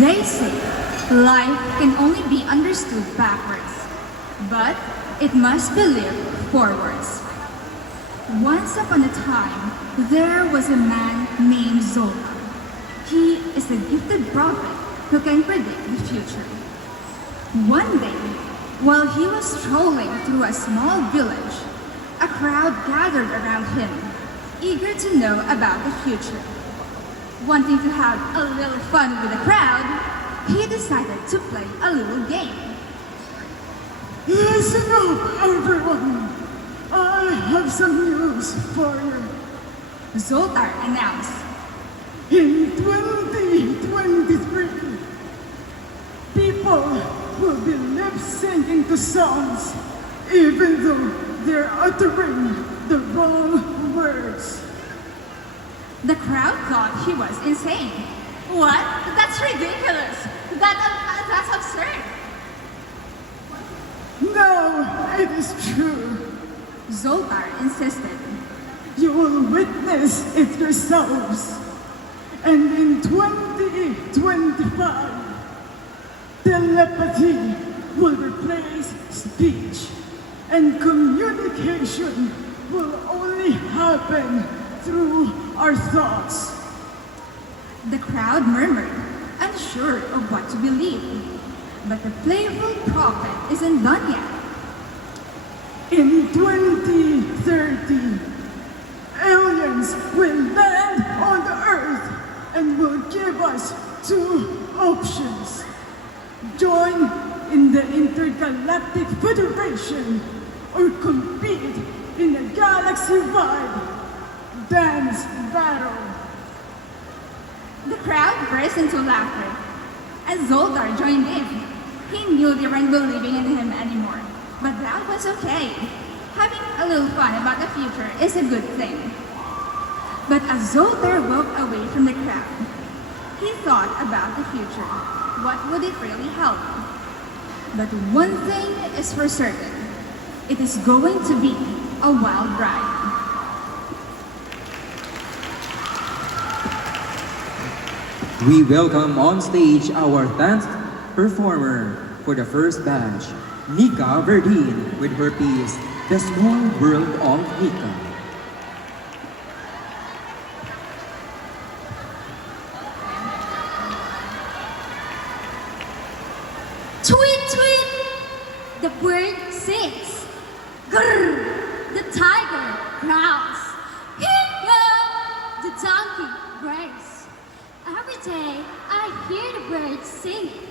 They say life can only be understood backwards, but it must be lived forwards. Once upon a time, there was a man named Zola. He is a gifted prophet who can predict the future. One day, while he was strolling through a small village, a crowd gathered around him, eager to know about the future. Wanting to have a little fun with the crowd, he decided to play a little game. Listen up, everyone! I have some news for you. Zoltar announced. In 2023, people will be lip-syncing to songs, even though they're uttering the wrong words. The crowd thought he was insane. What? That's ridiculous. That's absurd. No, it is true. Zoltar insisted. You will witness it yourselves. And in 2025, telepathy will replace speech, and communication will only happen through our thoughts. The crowd murmured, unsure of what to believe. But the playful prophet isn't done yet. In 2030, aliens will land on the earth and will give us two options. Join in the Intergalactic Federation or compete in a galaxy-wide dance battle. The crowd burst into laughter, and Zoltar joined in. He knew they weren't believing in him anymore, but that was okay. Having a little fun about the future is a good thing. But as Zoltar walked away from the crowd, he thought about the future. What would it really help? But one thing is for certain. It is going to be a wild ride. We welcome on stage our 10th performer for the first batch, Nika Verdeen, with her piece, The Small World of Nika. Tweet, tweet! The bird sings. Grrr! The tiger growls. Hee-yo! The donkey brays. Every day, I hear the birds singing.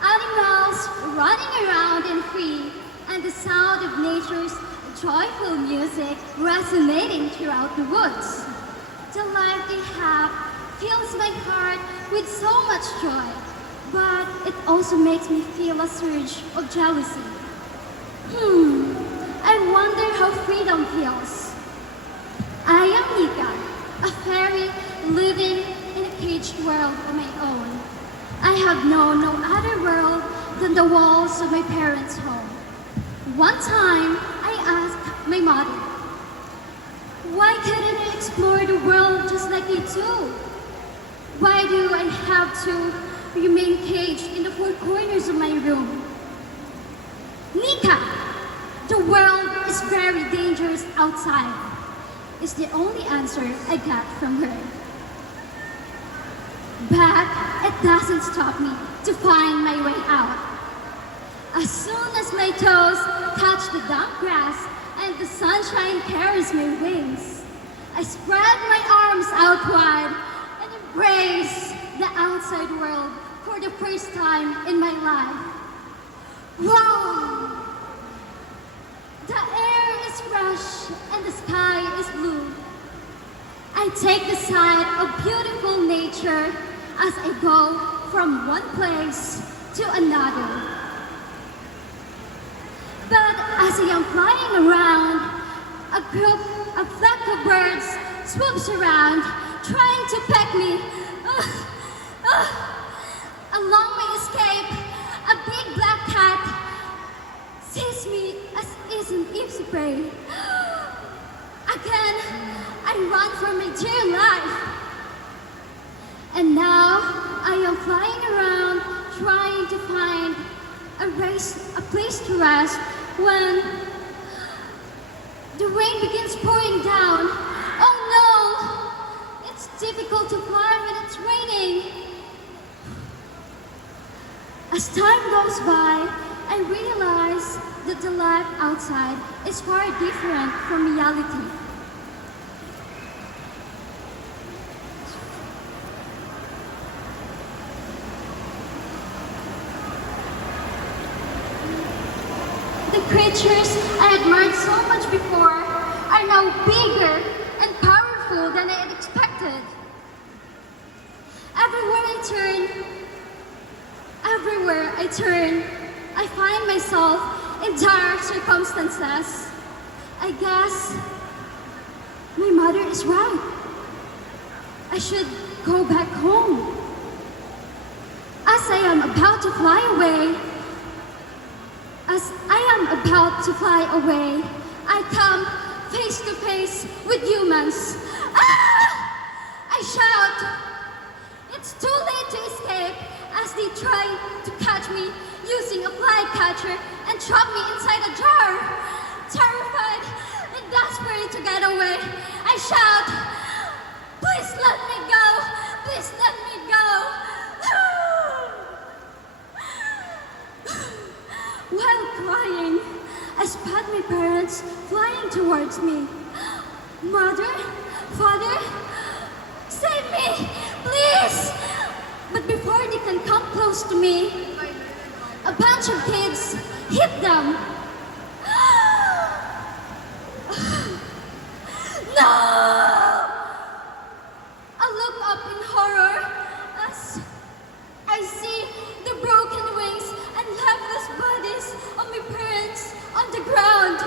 Animals running around and free, and the sound of nature's joyful music resonating throughout the woods. The life they have fills my heart with so much joy, but it also makes me feel a surge of jealousy. I wonder how freedom feels. I am Nika, a fairy living in a caged world of my own. I have known no other world than the walls of my parents' home. One time, I asked my mother, why couldn't I explore the world just like they do? Why do I have to remain caged in the four corners of my room? Nika, the world is very dangerous outside, is the only answer I got from her. But it doesn't stop me to find my way out. As soon as my toes touch the damp grass and the sunshine carries my wings, I spread my arms out wide and embrace the outside world for the first time in my life. Wow! The air is fresh and the sky is blue. I take the sight of beautiful nature as I go from one place to another. But as I am flying around, a flock of birds swoops around, trying to peck me. Along my escape, a big black cat sees me as is an easy prey. Again, I run for my dear life. And now, I am flying around trying to find a place to rest when the rain begins pouring down. Oh no! It's difficult to fly when it's raining. As time goes by, I realize that the life outside is far different from reality. The creatures I admired so much before are now bigger and powerful than I had expected. Everywhere I turn, I find myself in dire circumstances. I guess my mother is right. I should go back home. As I am about to fly away, I come face to face with humans. Ah! I shout. It's too late to escape as they try to catch me using a flycatcher and trap me inside a jar. Terrified and desperate to get away, I shout, "Please let me go! Please let me go!" While crying, I spot my parents flying towards me. "Mother, father, save me, please!" But before they can come close to me, a bunch of kids hit them. No! I look up in horror as I see the broken wings and lifeless bodies of my parents on the ground.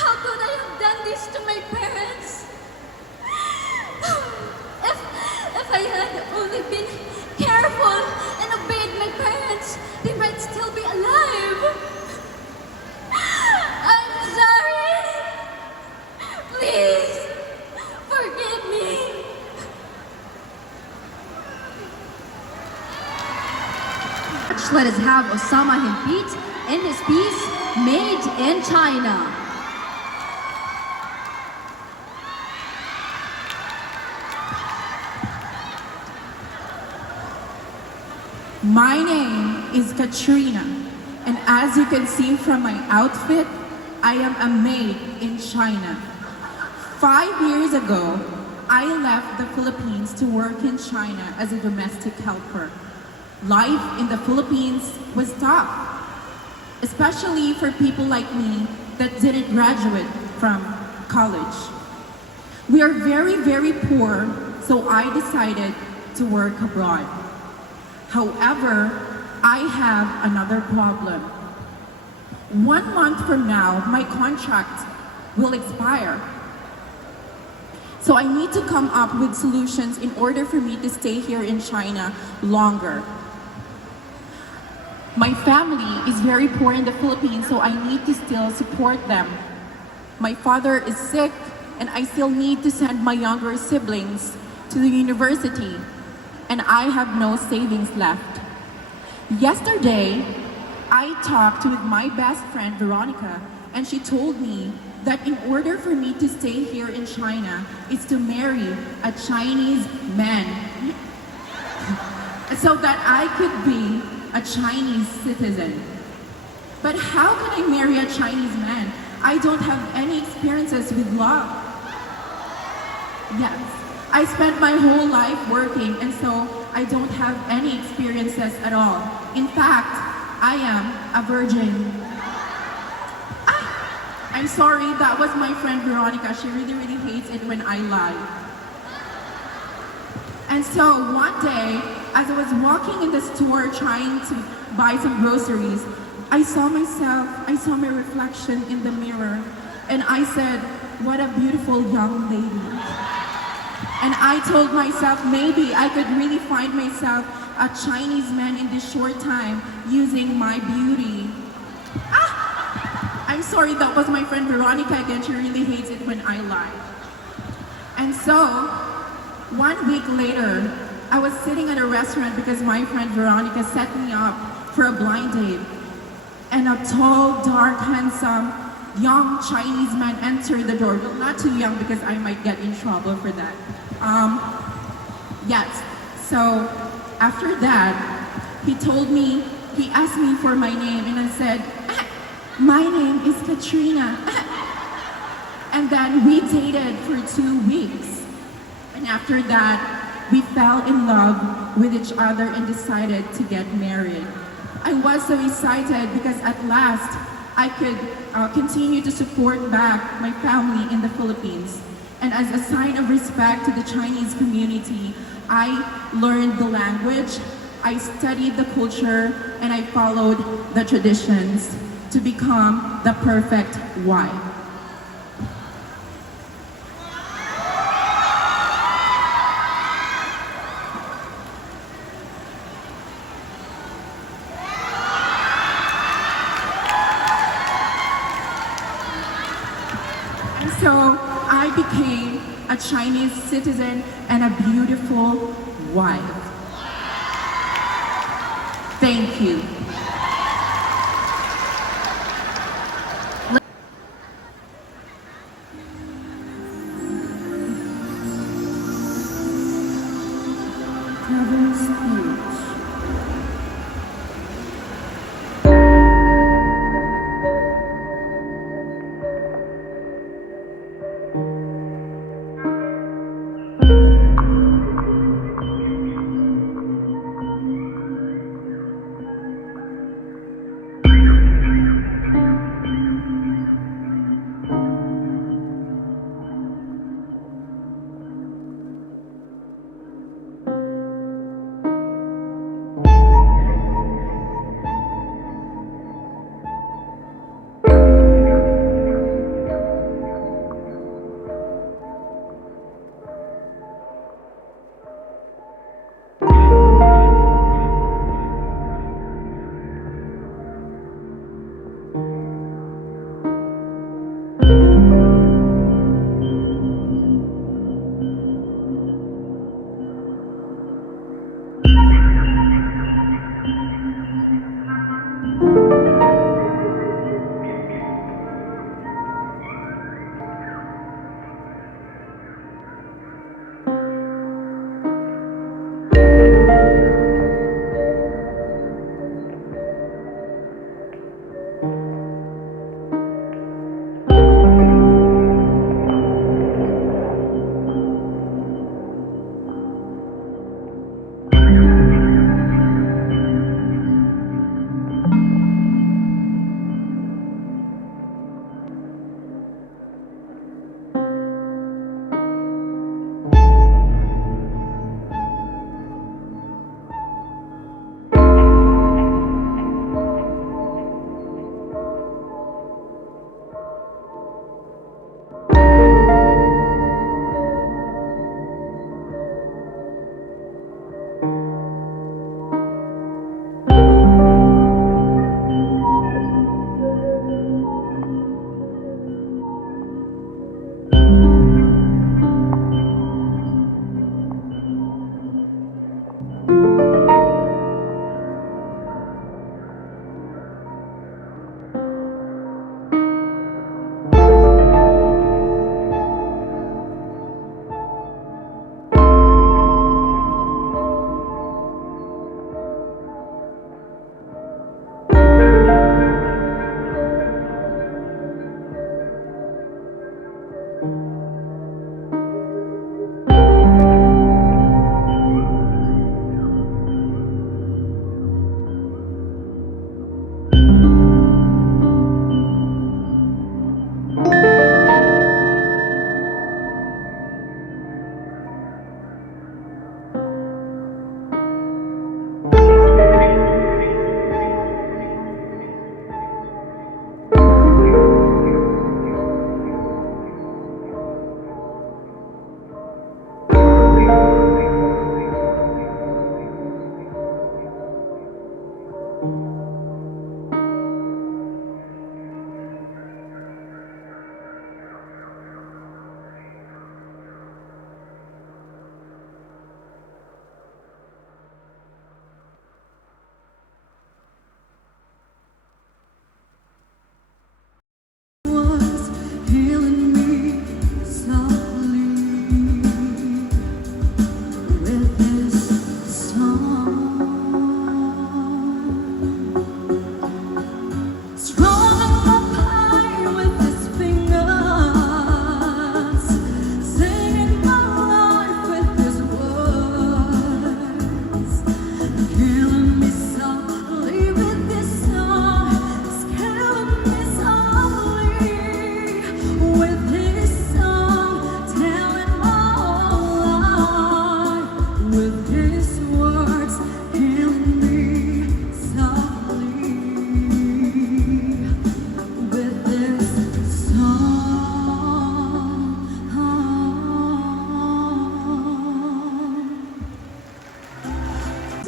How could I have done this to my parents? If I had only been careful and obeyed my parents, they might still be alive. I'm sorry. Please, forgive me. Let us have Osama Himpit in his piece, Made in China. My name is Katrina, and as you can see from my outfit, I am a maid in China. 5 years ago, I left the Philippines to work in China as a domestic helper. Life in the Philippines was tough, especially for people like me that didn't graduate from college. We are very, very poor, so I decided to work abroad. However, I have another problem. 1 month from now, my contract will expire. So I need to come up with solutions in order for me to stay here in China longer. My family is very poor in the Philippines, so I need to still support them. My father is sick, and I still need to send my younger siblings to the university, and I have no savings left. Yesterday, I talked with my best friend Veronica, and she told me that in order for me to stay here in China, is to marry a Chinese man so that I could be a Chinese citizen. But how can I marry a Chinese man? I don't have any experiences with love. Yes, I spent my whole life working, and so I don't have any experiences at all. In fact, I am a virgin. I'm sorry, that was my friend Veronica. She really, really hates it when I lie. And so one day, as I was walking in the store trying to buy some groceries, I saw my reflection in the mirror, and I said, "What a beautiful young lady." And I told myself, maybe I could really find myself a Chinese man in this short time using my beauty. I'm sorry, that was my friend Veronica again. She really hates it when I lie. And so, 1 week later, I was sitting at a restaurant because my friend Veronica set me up for a blind date. And a tall, dark, handsome, young Chinese man entered the door. Well, not too young because I might get in trouble for that. Yes. So after that, he asked me for my name, and I said, my name is Katrina. And then we dated for 2 weeks. And after that, we fell in love with each other and decided to get married. I was so excited because at last I could continue to support back my family in the Philippines. And as a sign of respect to the Chinese community, I learned the language, I studied the culture, and I followed the traditions to become the perfect wife. And so I became a Chinese citizen and a beautiful wife. Thank you.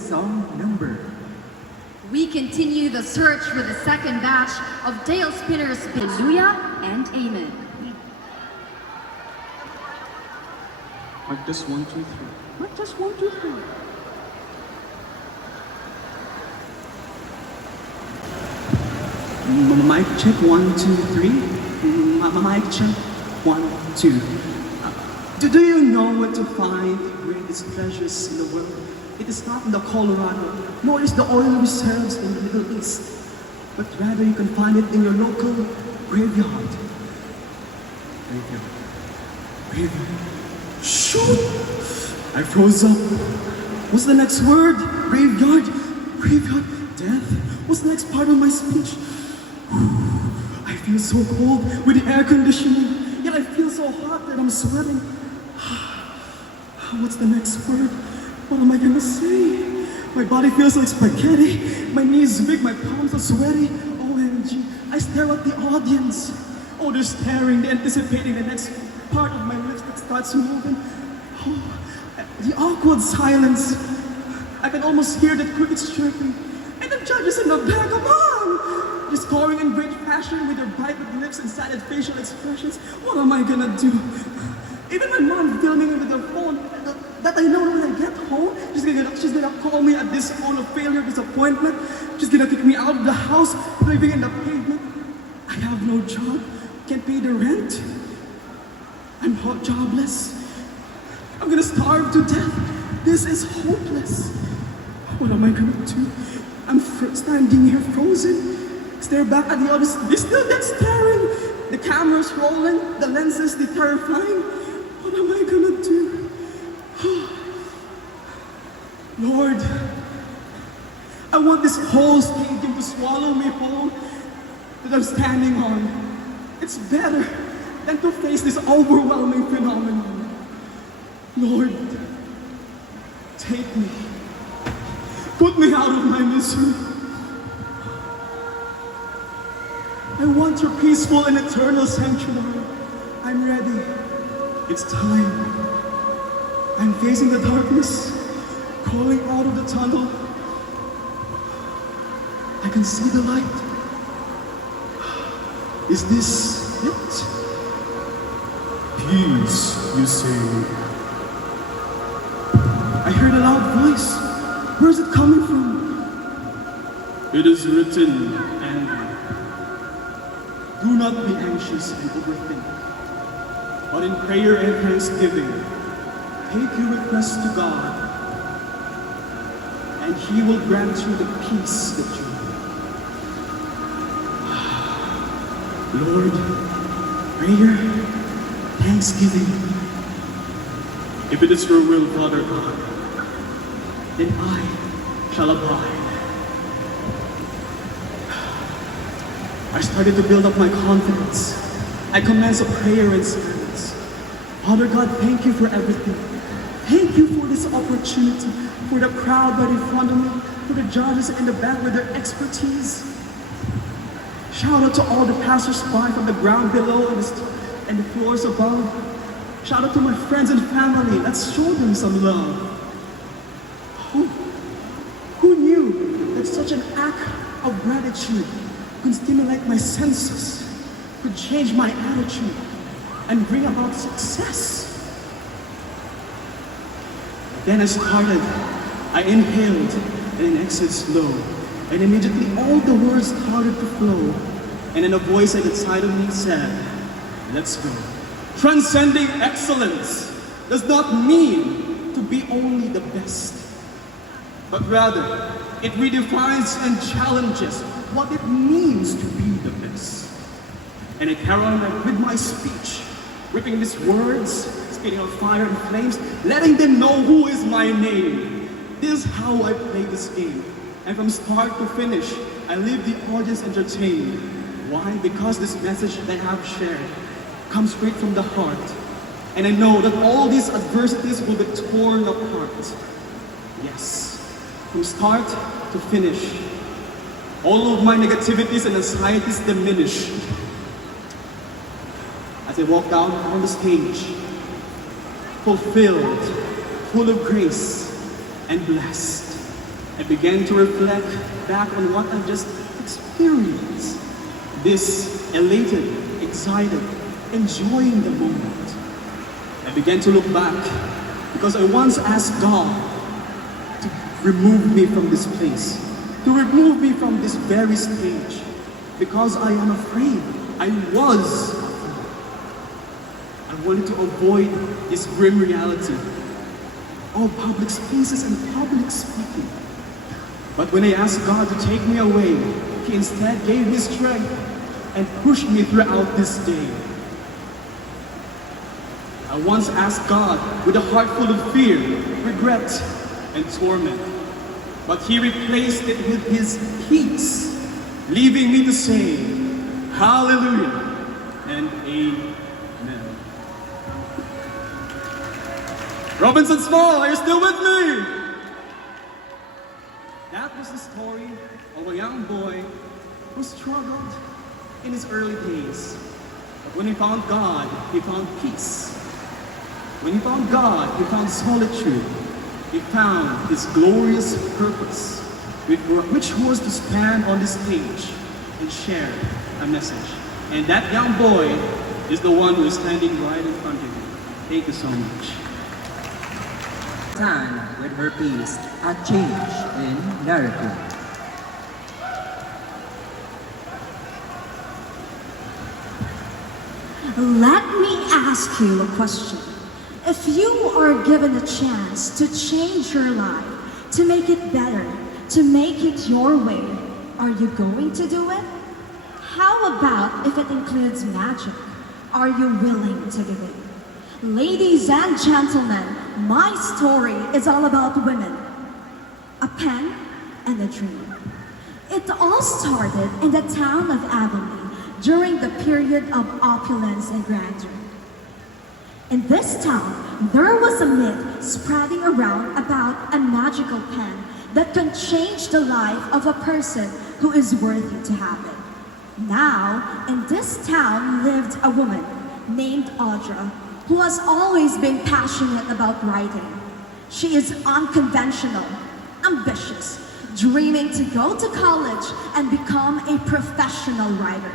song number. We continue the search for the second batch of tail spinners. Hallelujah and Amen. Mic test 1, 2, 3. Mic test 1, 2, 3. Mic check 1, 2, 3. Mic check 1, 2. Do you know where to find the greatest treasures in the world? It is not in the Colorado, nor is the oil reserves in the Middle East, but rather you can find it in your local graveyard. Graveyard. Shoot! I froze up. What's the next word? Graveyard? Graveyard? Death? What's the next part of my speech? I feel so cold with the air conditioning, yet I feel so hot that I'm sweating. What's the next word? What am I gonna say? My body feels like spaghetti. My knees big, my palms are sweaty. OMG, I stare at the audience. Oh, they're staring, they're anticipating the next part of my lips that starts moving. Oh, the awkward silence. I can almost hear the crickets chirping. And the judges in the back, come on! Just scoring in great fashion with their bright lips and silent facial expressions. What am I gonna do? Even my mom filming me with her phone, that I know when I get home, she's gonna call me at this phone of failure, disappointment. She's gonna kick me out of the house, living in the pavement. I have no job, can't pay the rent. I'm jobless. I'm gonna starve to death. This is hopeless. What am I gonna do? I'm standing here frozen. Stare back at the others. They're still dead staring. The camera's rolling. The lenses, they're terrifying. What am I gonna do? Lord, I want this whole stadium to swallow me whole that I'm standing on. It's better than to face this overwhelming phenomenon. Lord, take me. Put me out of my misery. I want your peaceful and eternal sanctuary. I'm ready. It's time. I'm facing the darkness, crawling out of the tunnel. I can see the light. Is this it? Peace, you say. I heard a loud voice. Where's it coming from? It is written, and do not be anxious and overthink, but in prayer and thanksgiving, take your requests to God, and He will grant you the peace that you need. Lord, prayer, thanksgiving. If it is your will, Father God, then I shall abide. I started to build up my confidence. I commenced a prayer in silence. Father God, thank you for everything. Thank you for this opportunity, for the crowd right in front of me, for the judges in the back with their expertise. Shout out to all the passers-by from the ground below and the floors above. Shout out to my friends and family. Let's show them some love. Who knew that such an act of gratitude could stimulate my senses, could change my attitude, and bring about success? Then I started. I inhaled and exhaled slow, and immediately all the words started to flow. And then a voice inside of me said, let's go. Transcending excellence does not mean to be only the best, but rather it redefines and challenges what it means to be the best. And I carry on with my speech, ripping these words, spitting on fire and flames, letting them know who is my name. This is how I play this game. And from start to finish, I leave the audience entertained. Why? Because this message that I have shared comes straight from the heart. And I know that all these adversities will be torn apart. Yes, from start to finish, all of my negativities and anxieties diminish as I walk down on the stage, fulfilled, full of grace, and blessed. I began to reflect back on what I've just experienced. This elated, excited, enjoying the moment. I began to look back because I once asked God to remove me from this place, to remove me from this very stage, because I am afraid. I was afraid. I wanted to avoid this grim reality of public spaces and public speaking. But when I asked God to take me away, He instead gave me strength and pushed me throughout this day. I once asked God with a heart full of fear, regret, and torment. But He replaced it with His peace, leaving me to say, Hallelujah and Amen. Robinson Small, are you still with me? That was the story of a young boy who struggled in his early days. But when he found God, he found peace. When he found God, he found solitude. He found his glorious purpose, which was to stand on the stage and share a message. And that young boy is the one who is standing right in front of you. Thank you so much. Tan with her piece, A Change in Narrative. Let me ask you a question. If you are given a chance to change your life, to make it better, to make it your way, are you going to do it? How about if it includes magic? Are you willing to give it? Ladies and gentlemen, my story is all about women, a pen and a dream. It all started in the town of Avonlea during the period of opulence and grandeur. In this town, there was a myth spreading around about a magical pen that can change the life of a person who is worthy to have it. Now, in this town lived a woman named Audra, who has always been passionate about writing. She is unconventional, ambitious, dreaming to go to college and become a professional writer.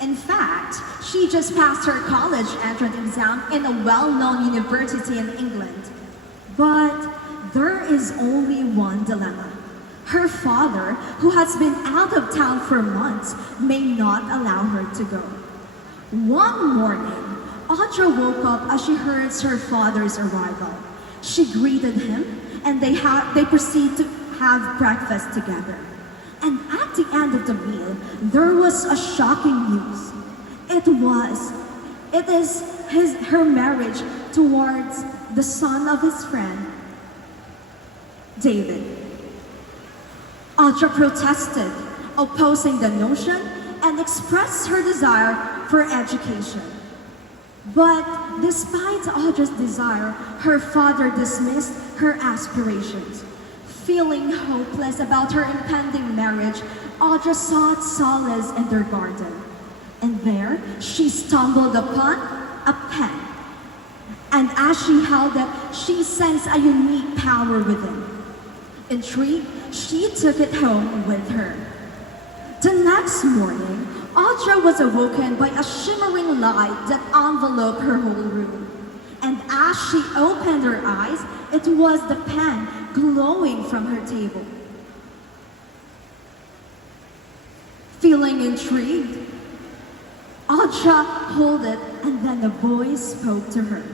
In fact, she just passed her college entrance exam in a well-known university in England. But there is only one dilemma. Her father, who has been out of town for months, may not allow her to go. One morning, Audra woke up as she heard her father's arrival. She greeted him, and they proceeded to have breakfast together. And at the end of the meal, there was a shocking news. It is her marriage towards the son of his friend, David. Audra protested, opposing the notion, and expressed her desire for education. But despite Audra's desire, her father dismissed her aspirations. Feeling hopeless about her impending marriage, Audra sought solace in their garden. And there, she stumbled upon a pen. And as she held it, she sensed a unique power within. Intrigued, she took it home with her. The next morning, Audra was awoken by a shimmering light that enveloped her whole room. And as she opened her eyes, it was the pen glowing from her table. Feeling intrigued, Audra held it, and then the voice spoke to her.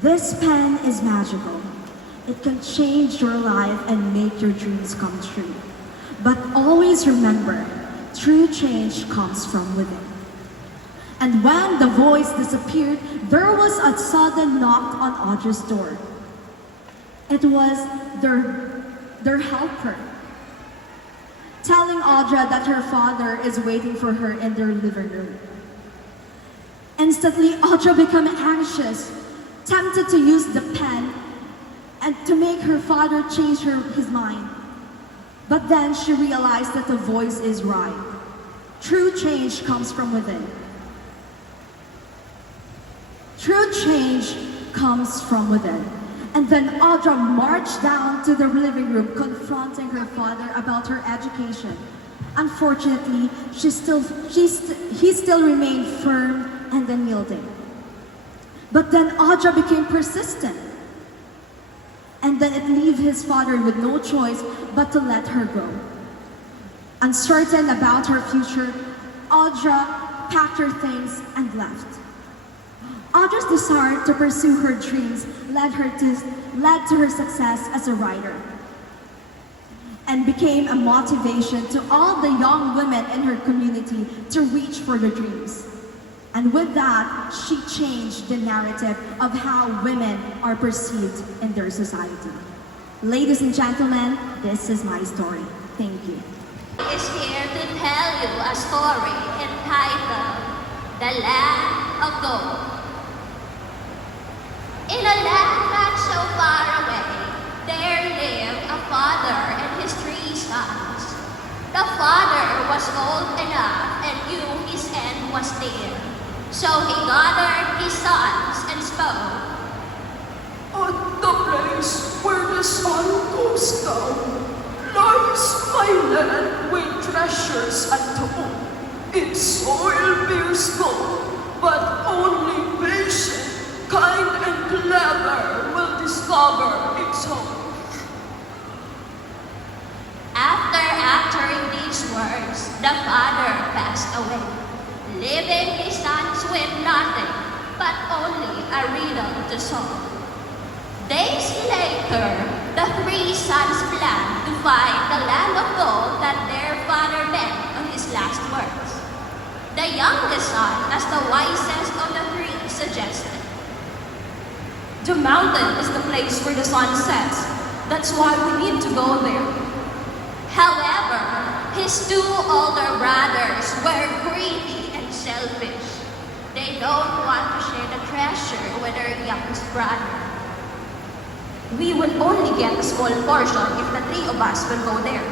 This pen is magical. It can change your life and make your dreams come true. But always remember, true change comes from within. And when the voice disappeared, there was a sudden knock on Audra's door. It was their helper, telling Audra that her father is waiting for her in their living room. Instantly, Audra became anxious, tempted to use the pen and to make her father change his mind. But then she realized that the voice is right. True change comes from within. True change comes from within. And then Audra marched down to the living room confronting her father about her education. Unfortunately, he still remained firm and unyielding. But then Audra became persistent. And then it left his father with no choice but to let her go. Uncertain about her future, Audra packed her things and left. Audra's desire to pursue her dreams led to her success as a writer and became a motivation to all the young women in her community to reach for their dreams. And with that, she changed the narrative of how women are perceived in their society. Ladies and gentlemen, this is my story. Thank you. Is here to tell you a story entitled The Land of Gold. In a land not so far away, there lived a father and his 3 sons. The father was old enough and knew his end was near. So he gathered his sons and spoke. At the place where the sun goes down lies my land with treasures untold. Its soil bears gold, but only patient, kind and clever will discover its home. After uttering these words, the father passed away, leaving his sons with nothing but only a riddle to solve. Days later, the 3 sons planned to find the land of gold that their father meant on his last words. The youngest son, as the wisest of the 3, suggested, The mountain is the place where the sun sets. That's why we need to go there. However, his 2 older brothers were greedy and selfish. They don't want to share the treasure with their youngest brother. We will only get a small portion if the 3 of us will go there,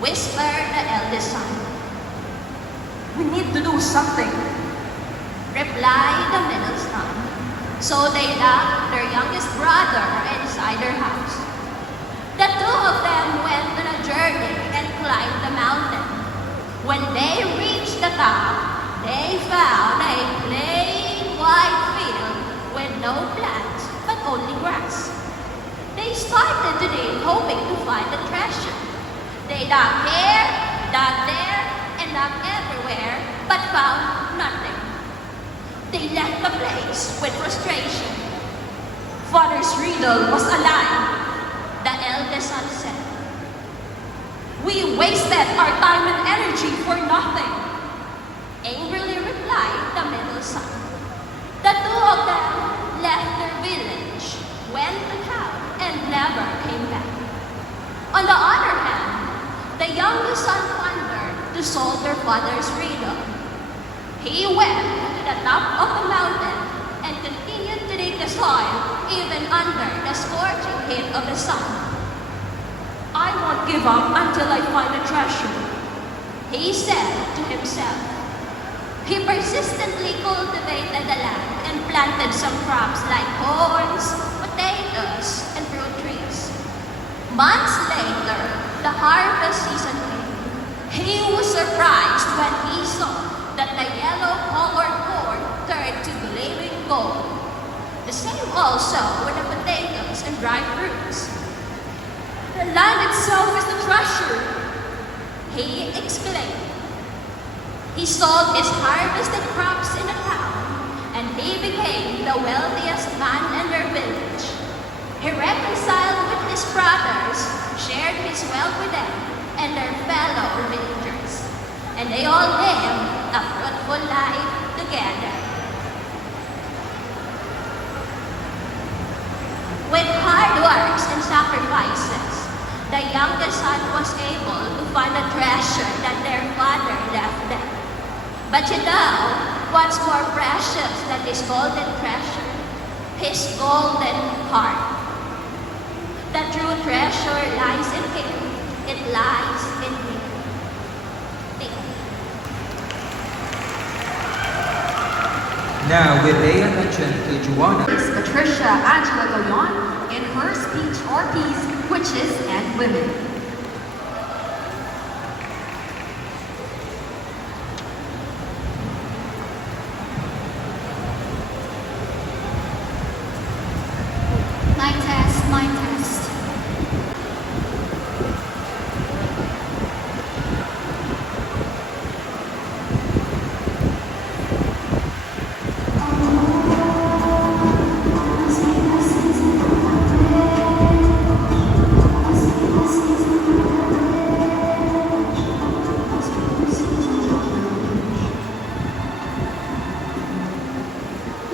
whispered the eldest son. We need to do something, replied the middle son. So they locked their youngest brother inside their house. The 2 of them went on a journey and climbed the mountain. When they reached the top, they found a plain white field with no plants but only grass. They started to dig, hoping to find the treasure. They dug here, dug there, and dug everywhere, but found nothing. They left the place with frustration. Father's riddle was a lie, the eldest son said. We wasted our time and energy for nothing, angrily replied the middle son. The 2 of them left their village, went to town, and never came back. On the other hand, the youngest son pondered to solve their father's riddle. He went to the top of the mountain and continued to dig the soil even under the scorching heat of the sun. I won't give up until I find the treasure, he said to himself. He persistently cultivated the land and planted some crops like corns, potatoes, and fruit trees. Months later, the harvest season came. He was surprised when he saw that the yellow-colored corn turned to gleaming gold. The same also with the potatoes and dried fruits. The land itself is the treasure, he exclaimed. He sold his harvested crops in the town, and he became the wealthiest man in their village. He reconciled with his brothers, shared his wealth with them and their fellow villagers, and they all lived a fruitful life together. With hard works and sacrifices, the youngest son was able to find a treasure that their father left them. But you know what's more precious than this golden treasure? His golden heart. The true treasure lies in him. It lies in him. Thank you. Now we pay attention to Juana. Patricia Angela Goyon in her speech or piece, Witches and Women. Mic test, mic test.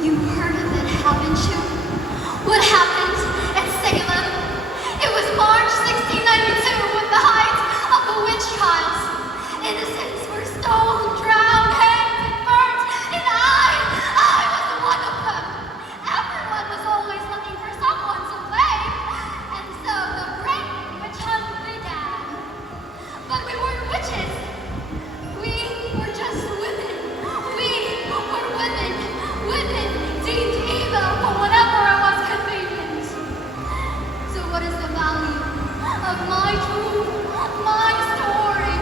You heard of it, haven't you? What happened at Salem? It was March 1692 with the height of the witch trials. Innocents were stoned, drowned, hanged, and burnt, and I was one of them. Everyone was always looking for someone to blame, and so the great witch hunt began. But we weren't witches. We were just women. We were women. Women deemed evil for whatever it was convenient. So what is the value of my truth, my story,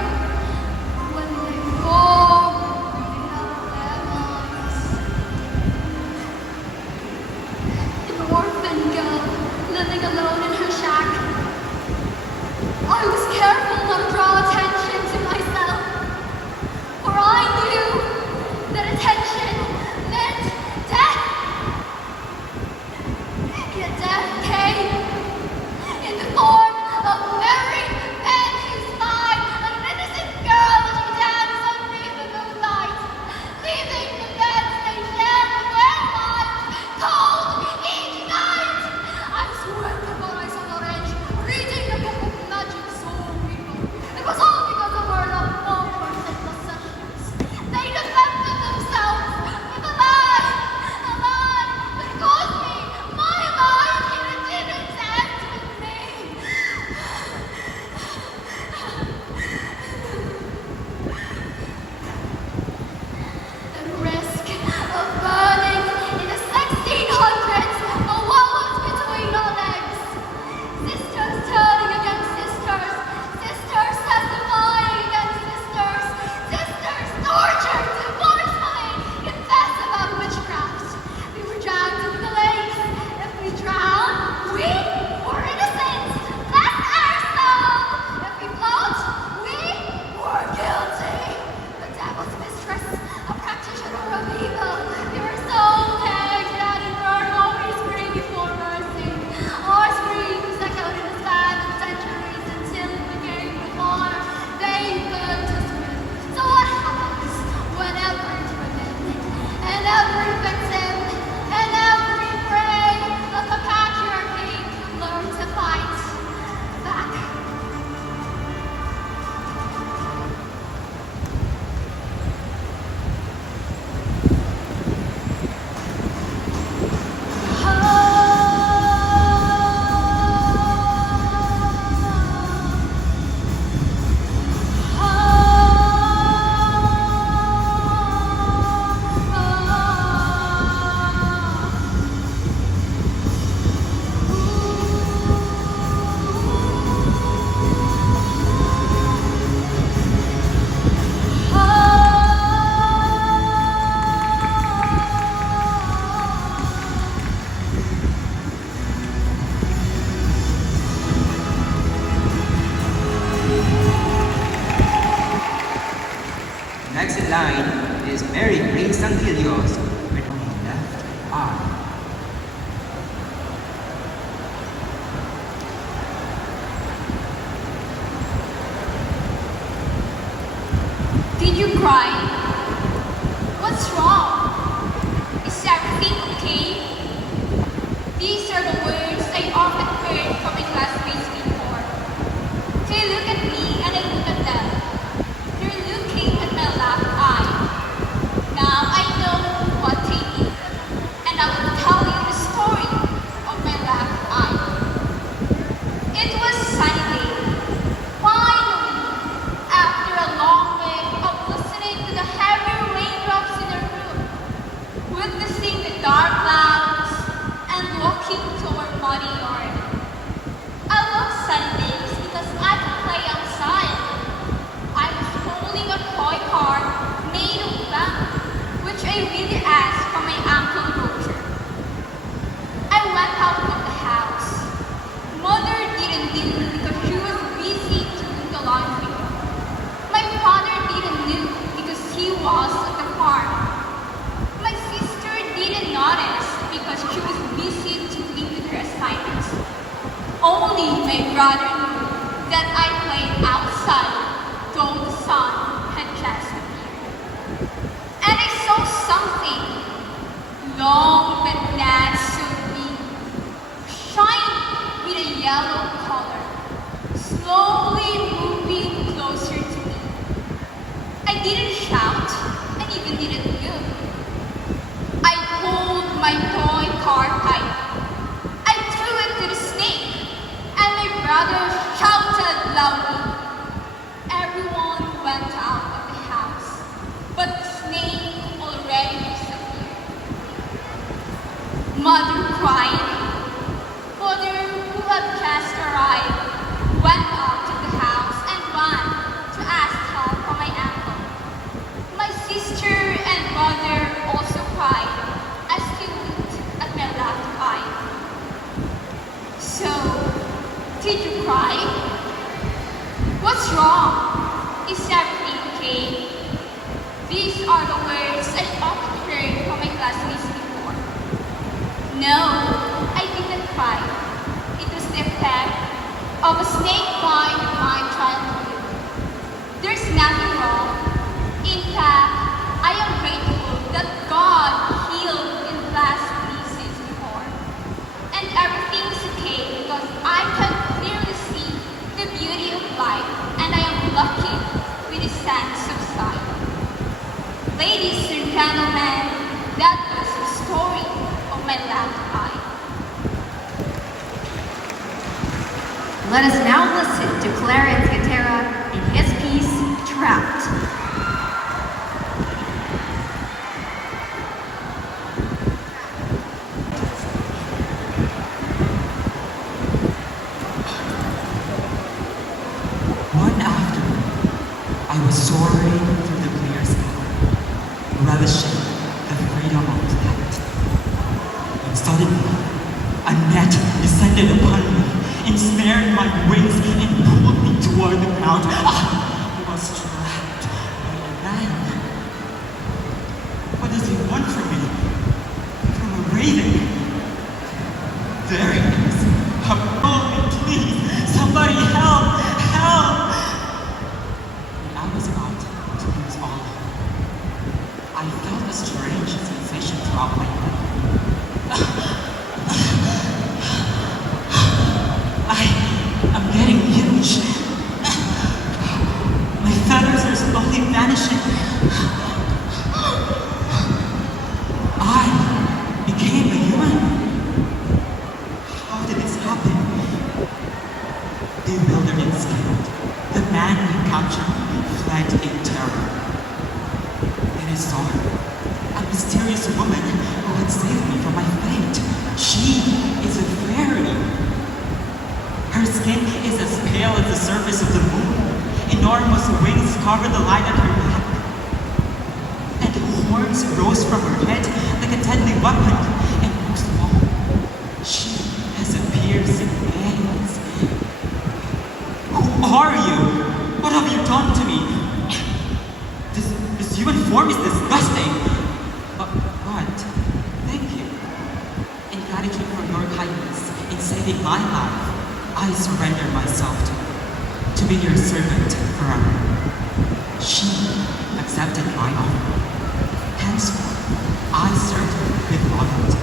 when they fall made up their minds? An orphan girl living alone in her shack. I was careful not to draw attention to myself, for I knew that attention meant death. Yet death came in the form of Mary Ann whose life, an innocent girl as she danced underneath the moonlight, leaving the beds they shared with their lives, cold each night. I swear to God I saw the wretch reading the book of magic soul people. It was all because of her love for and possessions. They defended themselves with a lie that cost me my life, and it didn't end with me. The risk of burning in the 1600s, a wallet between our legs. Sisters turning against sisters, sisters testifying against sisters, sisters tortured to forcefully confess about witchcraft. We were dragged into the lakes. If we drowned, we were innocent. Bless our soul. If we float, we were guilty. The devil's mistress, a practitioner of evil. We were so tagged that in our always screaming for mercy. Our screams echoed in the span of centuries until it became the water they burnt us with. So what happens when every woman and every victim and every prey of the patriarchy learn to fight back? Next in line is Mary Grace Angelios with her left eye. Did you cry? What's wrong? Is everything okay? These are the words I often heard from my classmates before. They look at me and I look at them. They're looking at my left eye. Now I know what they mean, and I will tell you the story of my left eye. It was a sunny day. Finally, after a long week of listening to the heavy raindrops in our room, witnessing the dark clouds, and walking toward muddy yard, only my brother knew that I played outside though the sun had just appeared. And I saw something long but not so big, shiny with a yellow color, slowly moving closer to me. I didn't shout and even didn't move. I pulled my toy car pipe. I threw it to the snake, and my brother shouted loudly. Everyone went out of the house, but the snake already disappeared. Mother cried. Father, who had just arrived, went out of the house and ran to ask help from my uncle. My sister and brother also cried as they looked at my left eye. So, did you cry? What's wrong? Is everything okay? These are the words I often heard from my classmates before. No, I didn't cry. It was the effect of a snake bite in my childhood. There's nothing wrong. In fact, I am grateful that God healed in past pieces before. And everything's okay because I can clearly see the beauty of life and I am lucky with a sense of sight. Ladies and gentlemen, that was the story of my left eye. Let us now listen to Clarence Gatera in his piece, Trapped. One afternoon, I was soaring through the clear sky, relishing the freedom of flight. When suddenly, a net descended upon me, ensnared my wings, and pulled me toward the ground. I was trapped by a man. What does he want from me? From a raven? There he is. Oh, please, somebody help! Help! When I was about to lose all hope, I felt a strange sensation throughout my body. I'm getting huge. My feathers are slowly vanishing. I became a human. How did this happen? Bewildered and scared, the man who captured me fled in terror. Then I saw her, a mysterious woman who had saved me from my fate. She is a fairy. Her skin is as pale as the surface of the moon. Enormous wings cover the light at her back. And horns rose from her head like a deadly weapon. And most of all, she has a piercing gaze. Who are you? What have you done to me? This human form is disgusting. But, thank you. In gratitude for your kindness in saving my life, I surrender myself to be your servant forever. She accepted my offer. Henceforth, I served her with loyalty.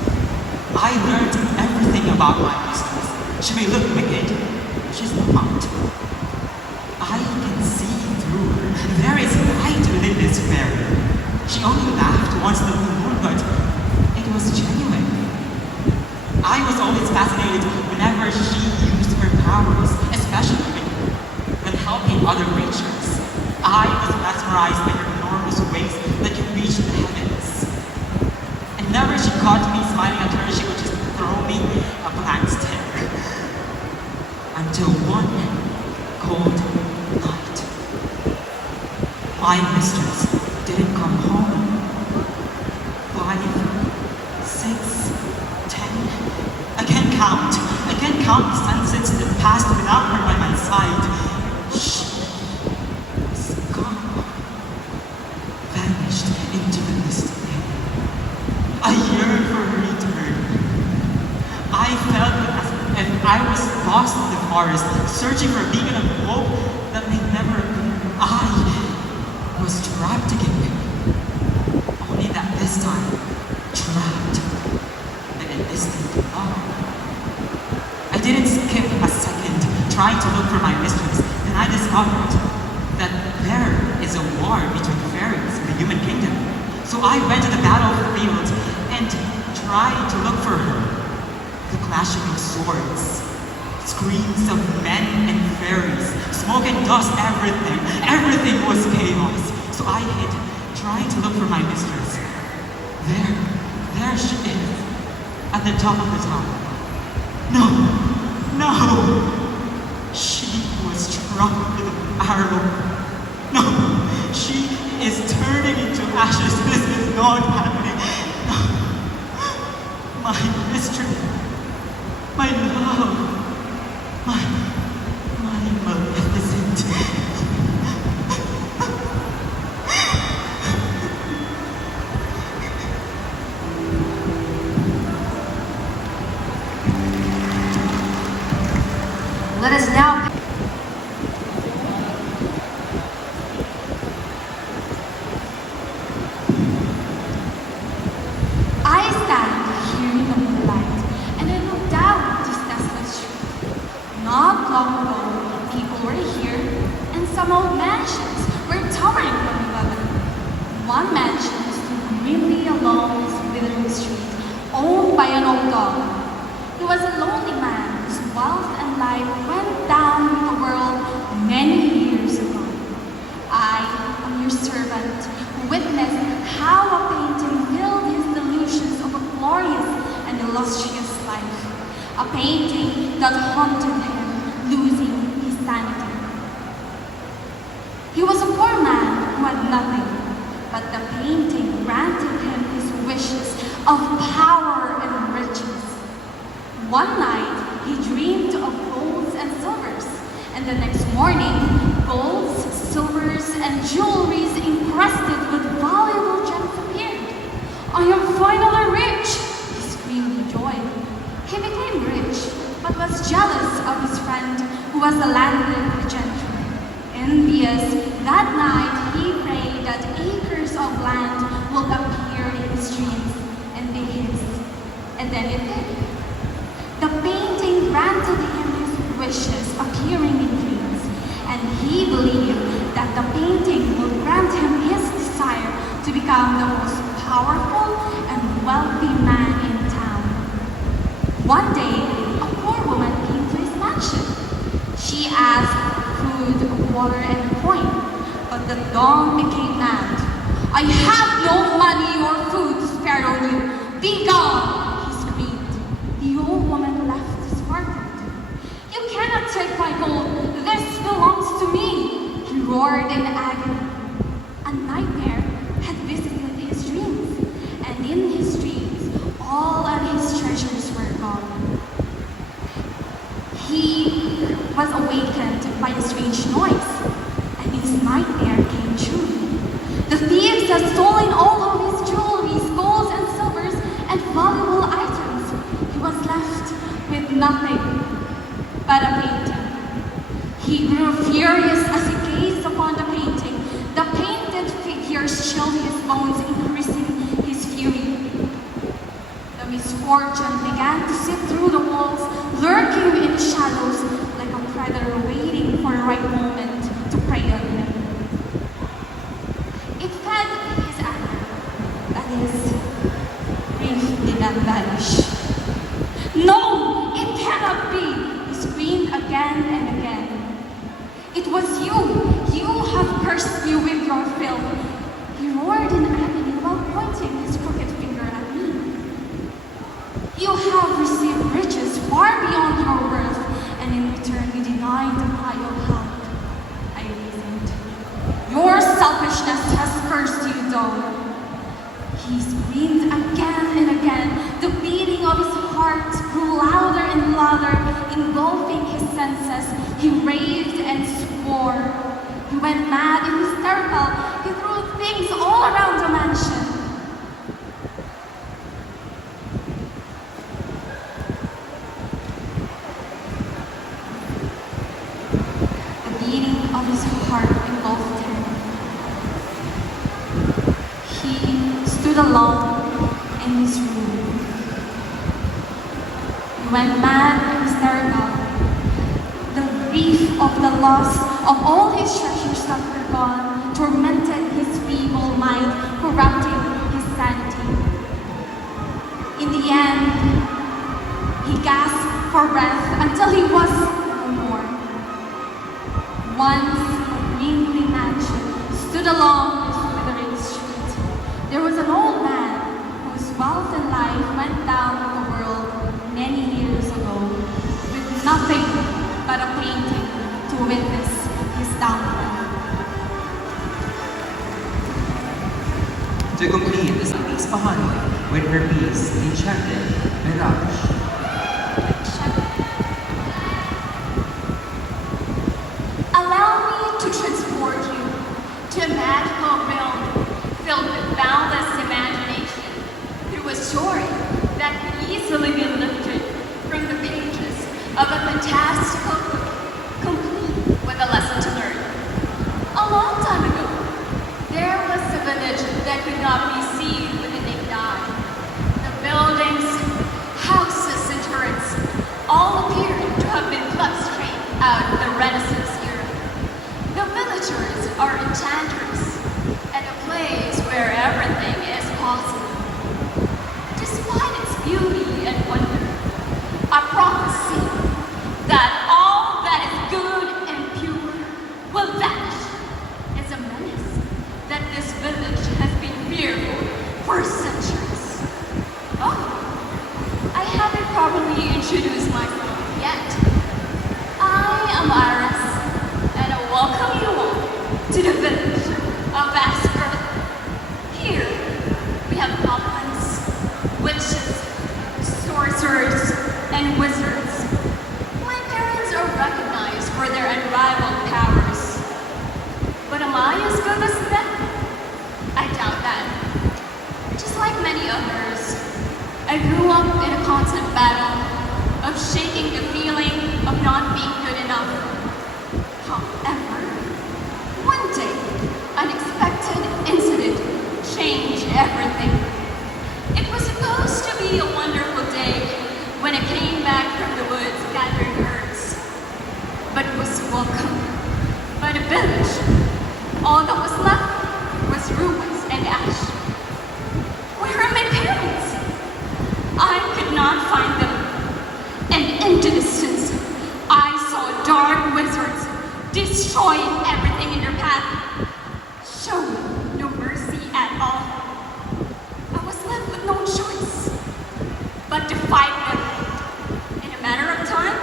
I learned everything about my mistress. She may look wicked, but she's not. I can see through her. There is light within this fairy. She only laughed once in the moon, but it was genuine. I was always fascinated whenever she used her powers, especially when helping other creatures. I was mesmerized by her enormous wings that could reach the heavens. And whenever she caught me smiling at her, she would just throw me a blank stare. Until one cold night, my mistress didn't come home. 5, 6, 10. I can't count. I can't count the sunsets that passed without her by my side. She was gone, vanished into the misty air. I yearned for her return. I felt as if I was lost in the discovered that there is a war between fairies and the human kingdom. So I went to the battlefield and tried to look for her. The clashing of swords, screams of men and fairies, smoke and dust, everything was chaos. So I hid, trying to look for my mistress. There she is, at the top of the tower. No, she was struck with an arrow. No, she is turning into ashes. This is not happening. No. My mistress, my love, my Maleficent. Let us now. I stand here in the moonlight, and I look down this desolate street. Not long ago, people were here, and some old mansions were towering from above them. One mansion stood grimly along this withering street, owned by an old dog. He was a lonely man whose wealth and life went down with the world many years ago. I am your servant, who witnessed how a painting filled his delusions of a glorious and illustrious life. A painting that haunted him, losing his sanity. He was a poor man who had nothing, but the painting granted him his wishes of power and riches. One night, he dreamed of golds and silvers, and the next morning, golds, silvers, and jewelries encrusted with valuable gems appeared. I am finally rich! He screamed with joy. He became rich, but was jealous of his friend, who was a landed gentry. Envious, that night he prayed that acres of land would appear in his dreams and be his. And then it did. The painting granted him his wishes appearing in dreams, and he believed that the painting would grant him his desire to become the most powerful and wealthy man in town. One day, a poor woman came to his mansion. She asked food, water, and a coin, but the dog became mad. I have no money or food to spare on you. Be gone! He screamed. The old woman left disheartened. You cannot take my gold. This belongs to me. He roared in agony. A nightmare had visited his dreams, and in his dreams, all of his treasures were gone. He was awakened by a strange noise, and his nightmare came true. The thieves had stolen all of his jewelries, golds and silvers, and valuable items. He was left with nothing but a painting. He grew furious as he gazed upon the painting. The painted figures chilled his bones, increasing his fury. The misfortune began to sit through the walls, lurking in the shadows like a predator waiting for the right moment to prey on him. It fed his anger, but his grief did not vanish. No, it cannot be, he screamed again and again. It was you. You have cursed me with your filth. He roared in agony while pointing his crooked finger at me. You have received riches far beyond your worth, and in return you denied the cry of help. I reasoned. Your selfishness has cursed you, dog. He screamed again and again. The beating of his heart grew louder and louder, engulfing his senses. He raved and swore. He went mad and hysterical. He threw things all around the mansion. The beating of his heart engulfed him. He stood alone in his room. He went mad and hysterical. The grief of the loss of all his treasures that were gone tormented his feeble mind, corrupting his sanity. In the end, he gasped for breath until he was no more. Once a greenly mansion stood along this withering street. There was an old man whose wealth and life went down in the world many years ago with nothing but a painting to witness his downfall. To complete the Samis Pahanoy with her piece Enchanted Mirage. Allow me to transport you to a magical realm filled with boundless imagination through a story that could easily be lifted from the pages of a fantastical book, complete with a lesson to learn. A long time ago, there was a village that could not be seen with the naked eye. The buildings, houses, and turrets all appeared to have been plucked straight out of the Renaissance era. The villagers are enchanters and a place where everything is possible. Despite its beauty and wonder, a prophecy that all that is good and pure will vanish is a menace that this village has been fearful for centuries. Oh, I haven't properly introduced myself yet. I am Iris, and I welcome you all to the village of Asgard. Here, we have goblins, witches, sorcerers, and wizards. My parents are recognized for their unrivaled powers. But am I as good as them? I doubt that. Just like many others, I grew up in a constant battle of shaking the feeling of not being good enough. However, one day, unexpected incident changed everything. It was supposed to be a wonderful day when I came back from the woods gathering herbs, but was welcomed by the village. All that was left was ruins and ash. Where are my parents? I could not find them. And in the distance, I saw dark wizards destroying everything in their path, showing no mercy at all. I was left with no choice but to fight them. In a matter of time,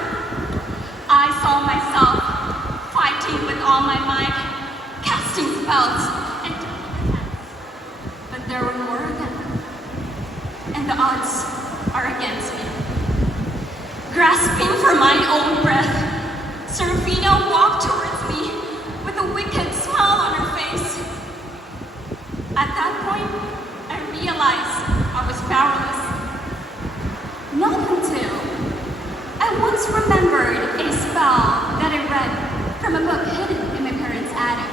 I saw myself fighting with all my might, casting spells and attacks. But there were more of them, and the odds are against me. Grasping for my own breath, Serafina walked towards me with a wicked smile on her face. At that point, I realized I was powerless. Not until I once remembered a spell that I read from a book hidden in my parents' attic.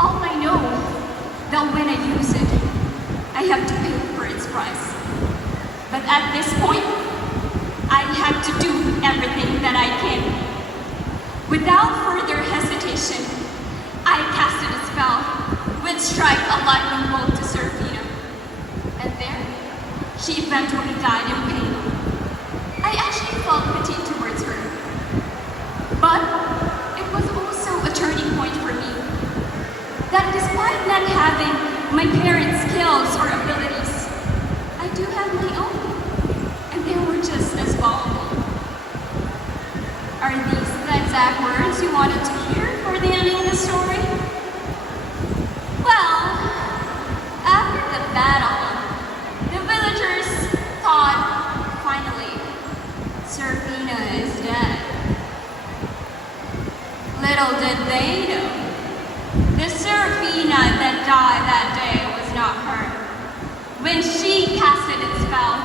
All I know that when I use it, I have to pay for its price. But at this point, I have to do everything that I can. Without further hesitation, I casted a spell which struck a lightning bolt to Serafina. And there, she eventually died in pain. I actually felt pity towards her. But it was also a turning point for me. That despite not having my parents' skills or abilities, I do have my own. And they were just as valuable. Are these the exact words you wanted to hear for the ending of the story? Well, after the battle, the villagers thought, finally, Serafina is dead. Little did they know, the Serafina that died that day was not her. When she casted its spell,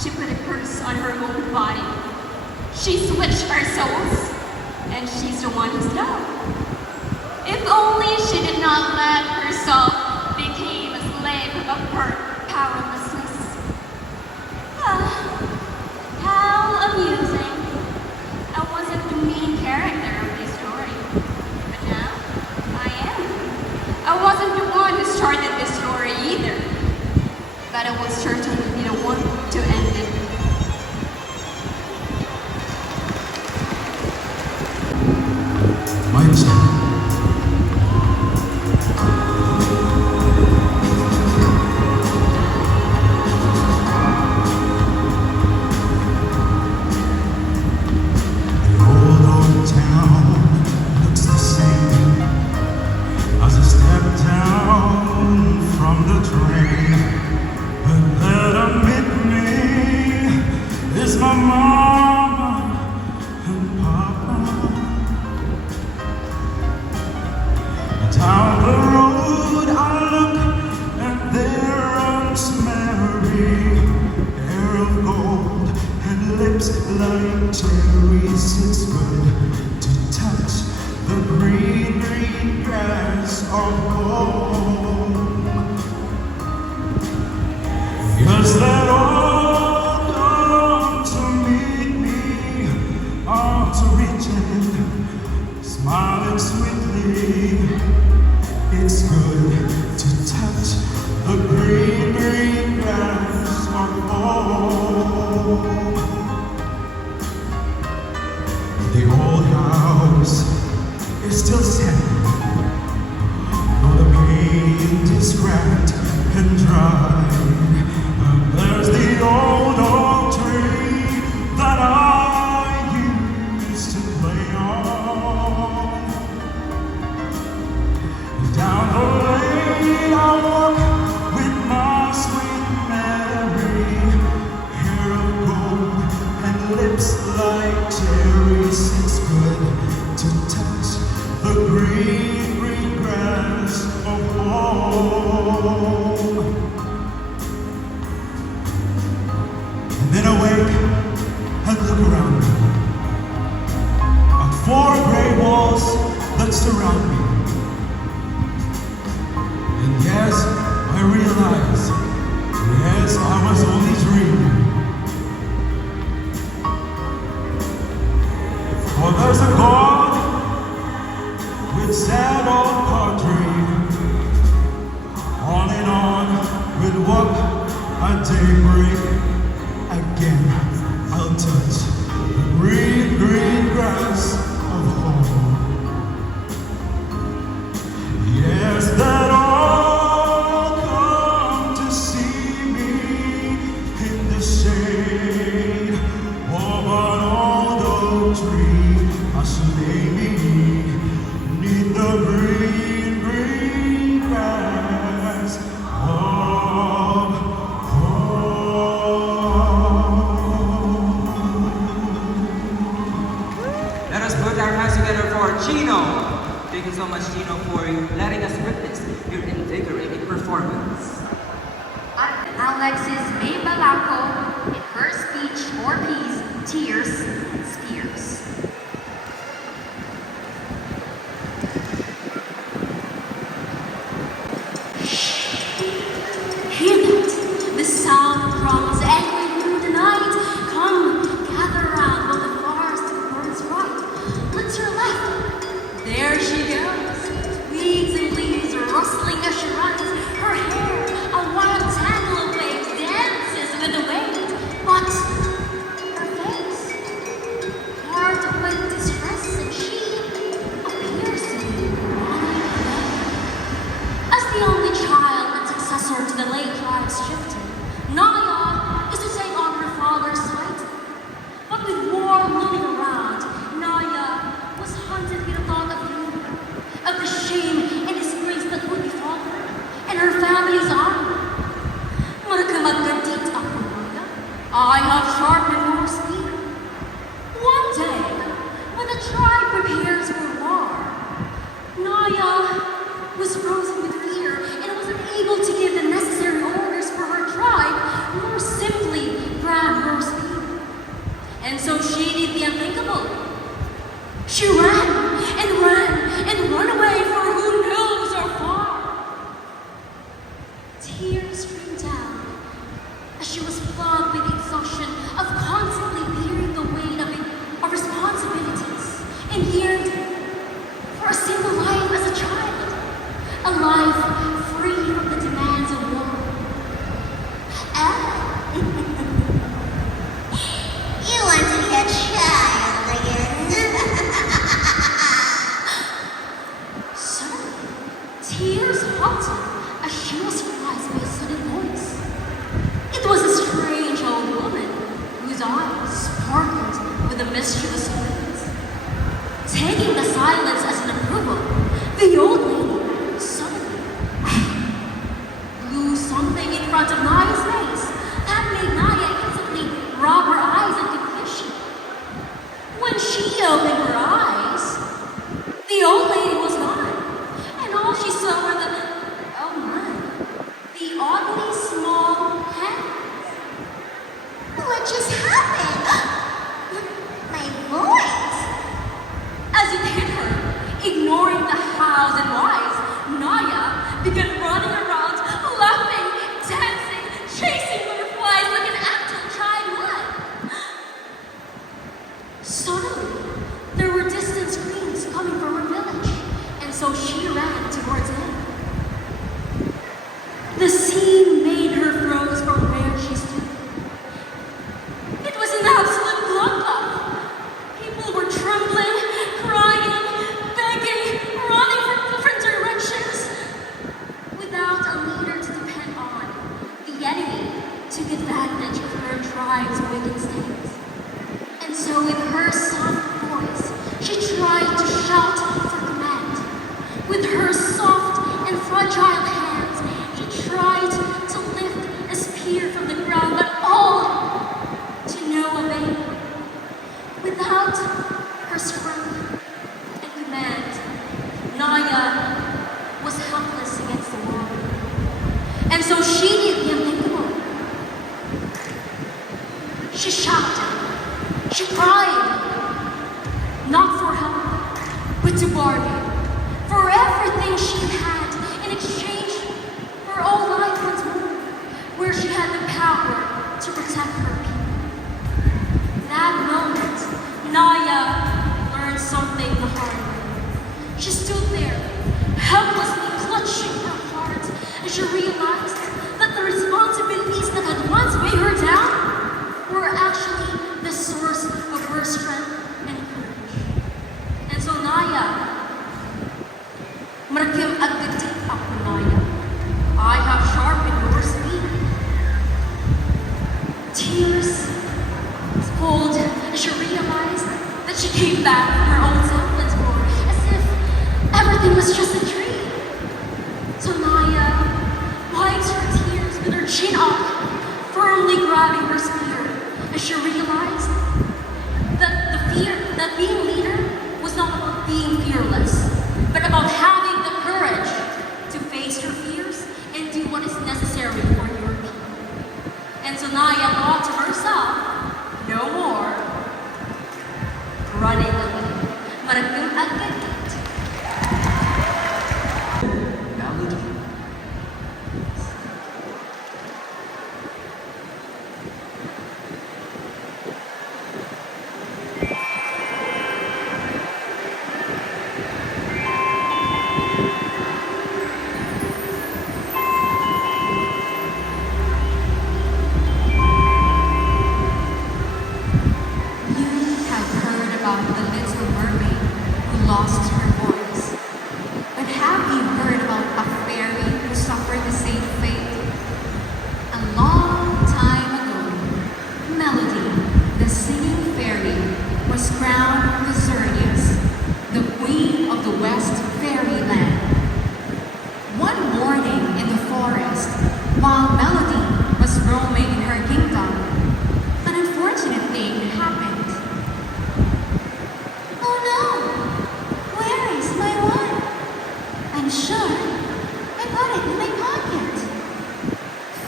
she put a curse on her own body. She switched our souls, and she's the one who's died. If only she did not let herself become a slave of her powerlessness. Ah, how amusing. I wasn't the main character of this story. Down the road I look, and there runs Mary, hair of gold and lips like cherries. It's good to touch the green, green grass of home. Yes, that all come to meet me, arms reaching, smiling sweetly. It's good to touch the green, green grass of home. The old house is still standing, though the paint is cracked and dry. And there's the old oak tree that I used to play on. Down the lane I walk with my sweet Mary, hair of gold and lips like cherries. It's good to touch the green, green grass of home. And then I wake and look around me on 4 gray walls that surround me. And yes, I realize, yes, I was only dreaming. For there's a God with sad old country, on and on with work at daybreak. Again, I'll touch the green, green grass of home. Yes, that all come to see me in the shade of an old oak tree. I should lay me neath the green, green grass of home. Let us put our hands together for Chino. Thank you so much, Chino, for letting us witness your invigorating performance. Alexis May Balaco in her speech for peace, Tears, Spears. Hear that? The sound of drums echoing through the night. Come, gather round while the forest burns bright. What's your left? There she goes. Weeds and leaves are rustling as she runs. Her hair, a wild tangle of waves, dances with the wind. But her face, marked with distress, and she appears to be running away. As the only child and successor to the late tribe's chieftain, Naya is to take on her father's title. But with war looming around, Naya was haunted with the thought of the shame and disgrace that would befall her and her family's honor. Magkamagkandit ako, Naya. I have sharpened your spear. One day, when the tribe prepares for war, Naya was frozen with fear and was unable to give the necessary orders for her tribe, nor simply grab her spear. And so she did the unthinkable. She ran and ran and ran away for who knows how far. Tears streamed down as she was flogged with the exhaustion of constantly bearing the weight of responsibilities and yearned for a simple life as a child, a life free from the demands of war. You want to be a child again? Suddenly, tears halted as she was surprised by a sudden voice. It was a strange old woman whose eyes sparkled with a mischievous glint. Taking the silence as an approval, the old lady suddenly blew something in front of Naya's face that made Naya instantly rub her eyes in confusion. When she opened her eyes, the old lady was gone, and all just happened? My voice. As it hit her, ignoring the hows and whys, Naya began running around, laughing, dancing, chasing butterflies like an actual child would. Suddenly, there were distant screams coming from her village, and so she ran towards it. The scene made her froze from where she stood. It was an absolute bloodbath. People were trembling, crying, begging, running from different directions. Without a leader to depend on, the enemy took advantage of her tribe's wicked state. And so with her soft voice, she tried to shout for command. With her soft and fragile hands, she tried to lift a spear from the ground, but all to no avail. Without her strength and command, Naya was helpless against the world. And so she did the unthinkable. She shouted, she cried, not for help, but to bargain for everything she had in exchange for her own life once more, where she had the power to protect her people. That moment, Naya learned something the hard way. She stood there, helplessly clutching her heart, and she realized that the responsibilities that had once weighed her down were actually the source of her strength and courage. And so Naya, Marakim agdating ako Naya, I have sharpened your speed. Tears spoiled as she realized that she came back from her own self once more, as if everything was just a dream. So Naya wipes her tears with her chin up, firmly grabbing her spear, as she realized that being leader was not about being fearless, but about having the courage to face your fears and do what is necessary for your people. And so Naya thought to herself, no more running away. Maraking agad. Lost her voice. But have you heard about a fairy who suffered the same fate? A long time ago, Melody, the singing fairy, was crowned Lazurius, the queen of the West Fairyland. One morning in the forest, while Melody was roaming in her kingdom, an unfortunate thing happened. Oh no! Where is my wand? I'm sure I put it in my pocket.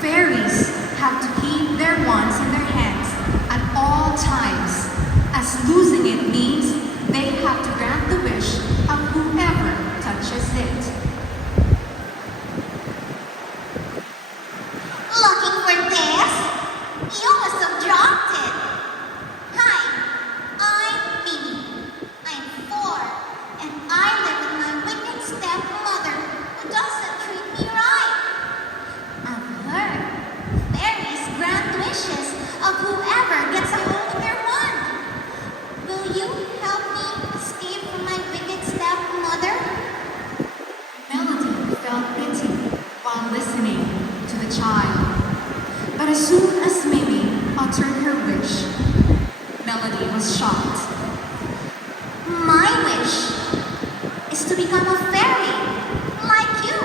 Fairies have to keep their wands in their hands at all times, as losing it means they have to grant the wish of whoever touches it. Looking for this? You must have dropped it. Hi, I'm Minnie. I'm 4, and I live with my wicked stepmother who doesn't treat me right. I've heard fairies grant wishes of whoever gets a hold of their wand. Will you help me escape from my wicked stepmother? Melody felt pity while listening to the child. But as soon as Mimi uttered her wish, Melody was shocked. My wish is to become a fairy, like you.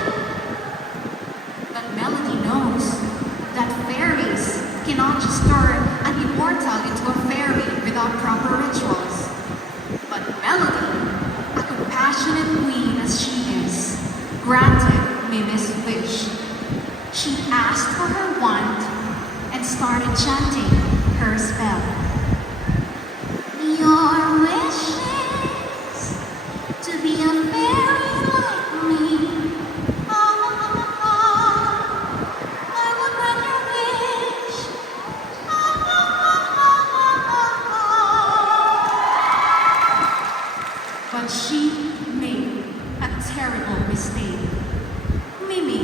But Melody knows that fairies cannot just turn an immortal into a fairy without proper rituals. But Melody, a compassionate queen as she is, granted Mimi's wish. She asked for her wand and started chanting her her spell. Your wishes to be a fairy like me. I will grant your wish. But she made a terrible mistake. Mimi,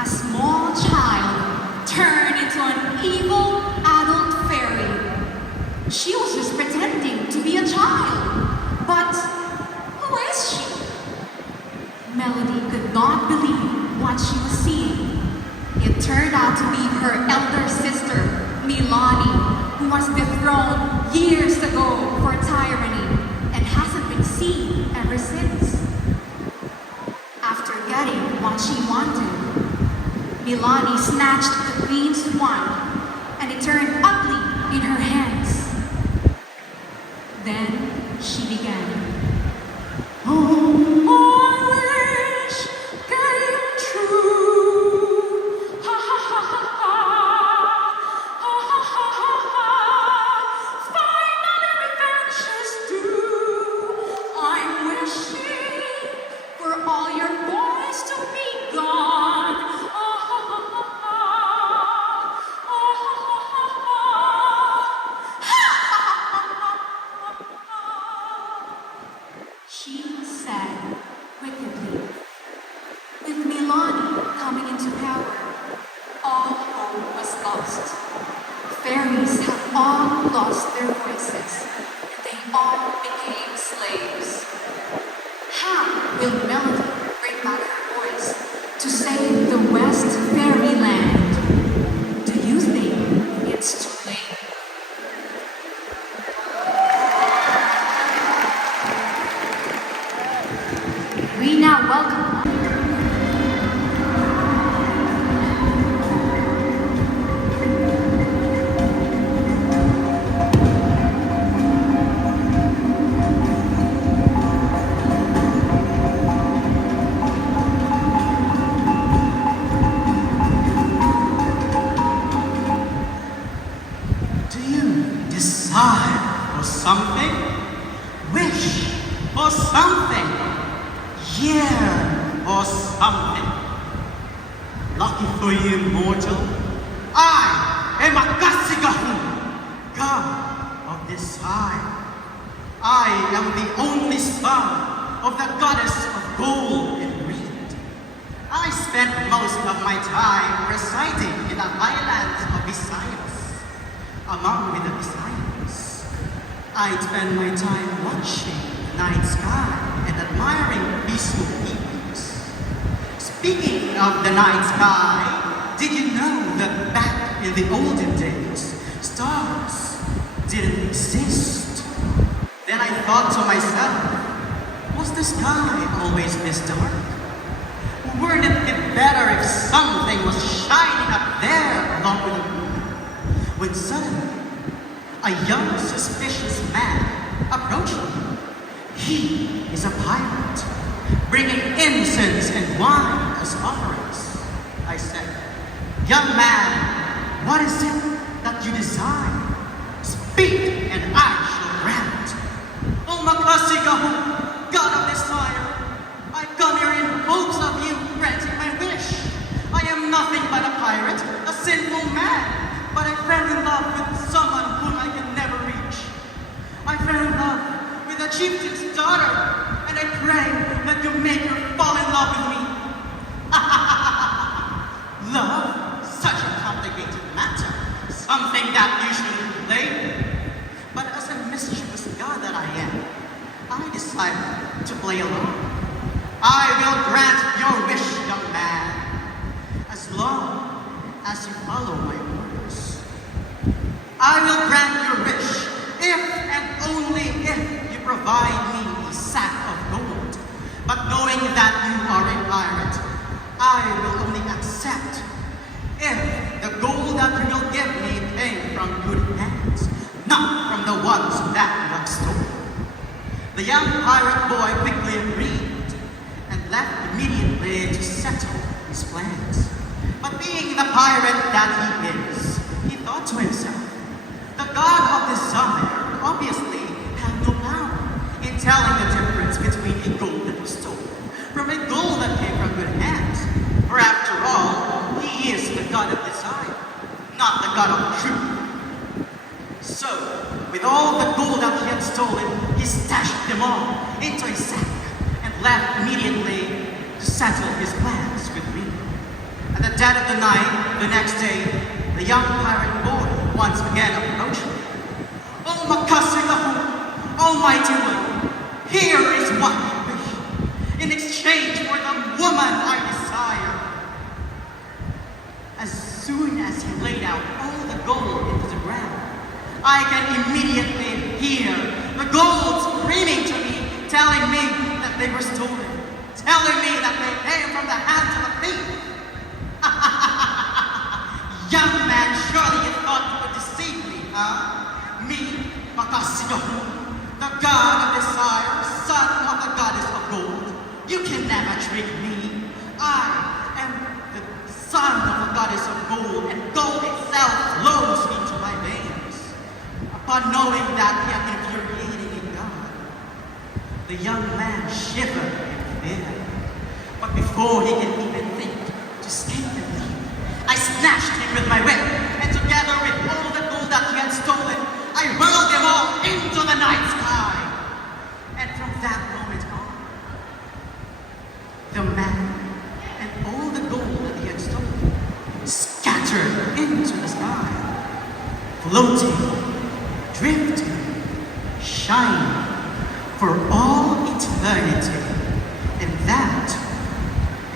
a small child, turned into an evil adult fairy. She was just pretending to be a child. But who is she? Melody could not believe what she was seeing. It turned out to be her elder sister, Milani, who was dethroned years ago for tyranny and hasn't been seen ever since. After getting what she wanted, Milani snatched the queen's wand and it turned ugly in her hands. Then she began. Oh, my wish came true. Ha ha ha ha ha. Ha ha ha ha ha. Finally revenge is due. I'm wishing for all your boys to be gone. Ah ha ha ha ha. Ah ha ha ha ha. Ha ha ha ha. She said wickedly. With Milani coming into power, all hope was lost. Fairies have all lost their voices. They all became slaves. How will Melody bring back her voice to save the West Fairyland? Do you think it's too late? We now welcome. Do you desire for something? Wish for something? Yearn for something? Lucky for you, mortal, I am Akasigahun, god of desire. I am the only son of the goddess of gold and reed. I spent most of my time residing in the highlands of Visayas. Among the Visayas, I'd spend my time watching the night sky and admiring peaceful evenings. Speaking of the night sky, did you know that back in the olden days, stars didn't exist? Then I thought to myself, was the sky always this dark? Wouldn't it be better if something was shining up there along with the moon? When suddenly, a young suspicious man approached me. He is a pirate, bringing incense and wine as offerings. I said, young man, what is it that you desire? Speak and I shall grant. O Makasigahu, God of desire, I come here in hopes of you granting my wish. I am nothing but a pirate, a sinful man, but I fell in love with someone whom I can never reach. I fell in love with a chieftain's daughter, and I pray that you make her fall in love with me. Love? Such a complicated matter. Something that you shouldn't play with. But as a mischievous god that I am, I decided to play along. I will grant your wish, young man, as long as you follow my orders. I will grant your wish if and only if you provide me a sack of gold. But knowing that you are a pirate, I will only accept if the gold that you will give me came from good hands, not from the ones that you have stolen. The young pirate boy quickly agreed and left immediately to settle his plans. But being the pirate that he is, he thought to himself, the god of desire obviously had no power in telling the difference between a gold that was stolen from a gold that came from good hands. For after all, he is the god of desire, not the god of truth. So, with all the gold that he had stolen, he stashed them all into a sack and left immediately to settle his plans with me. At the dead of the night, the next day, the young pirate boy once again approached me. "Oh, Makasigahu, Almighty One, here is what I wish, in exchange for the woman I desire." As soon as he laid out all the gold into the ground, I can immediately hear the gold screaming to me, telling me that they were stolen, telling me that they came from the hands of a thief. Young man, surely you thought you could deceive me, huh? Me, Makasigahu, the god of desire, son of the goddess of gold. You can never trick me. I am the son of the goddess of gold, and gold itself flows into my veins. Upon knowing that he had infuriated a god, the young man shivered in fear. But before he can even think to escape and leave, I snatched him with my whip, and together with all the gold that he had stolen, I hurled them all into the night sky. And from that moment on, the man and all the gold that he had stolen scattered into the sky, floating, drifting, shining for all eternity. And that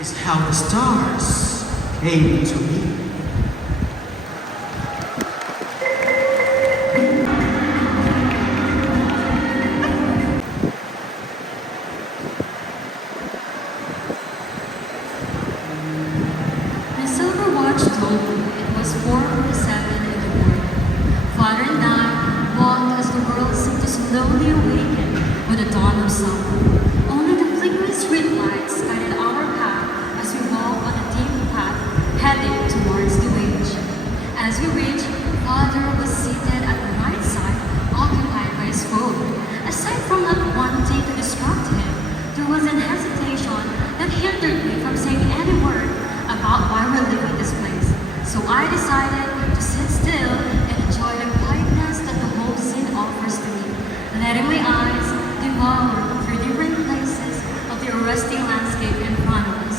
is how the stars came to me. The silver watch told me it was 4:47 in the morning. Father and I walked as the world seemed to slowly awaken with the dawn of summer. Only the flickering street lights guided our path as we walked on a deep path heading towards the village. As we reached, Father was seated at the right side, occupied by his phone. Aside from not wanting to distract him, there was an hesitation that hindered me from saying any word about why we're leaving this place. So I decided to sit still and enjoy the quietness that the whole scene offers to me, letting my eyes devour through different places of the arresting landscape in front of us.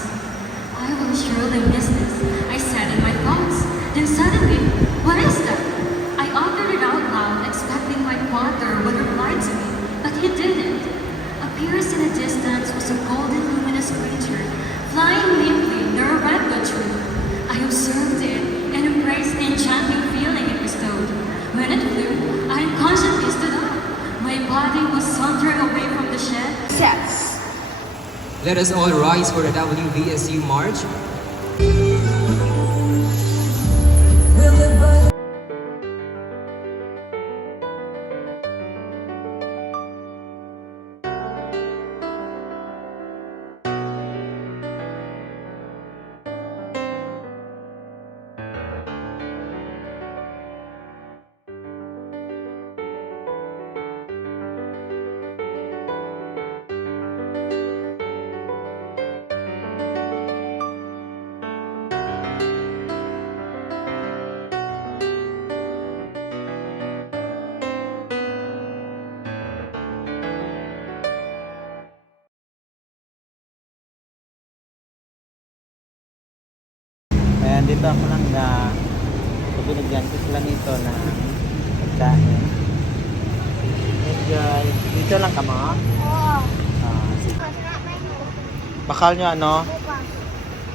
I will surely miss this, I said in my thoughts. Then suddenly, what is that? I uttered it out loud, expecting my father would reply to me, but he didn't. Appears in the distance was a golden luminous creature, flying limply near a redwood tree. I observed it and embraced the enchanting feeling it bestowed. When it flew, I unconsciously stood up. My body was sauntering away from the shed. Sets. Let us all rise for the WVSU March. Ayan, dito ako lang na binigyan ko sila nito na pagkain. Hey guys, dito lang ka mo? Oo. Bakal nyo ano?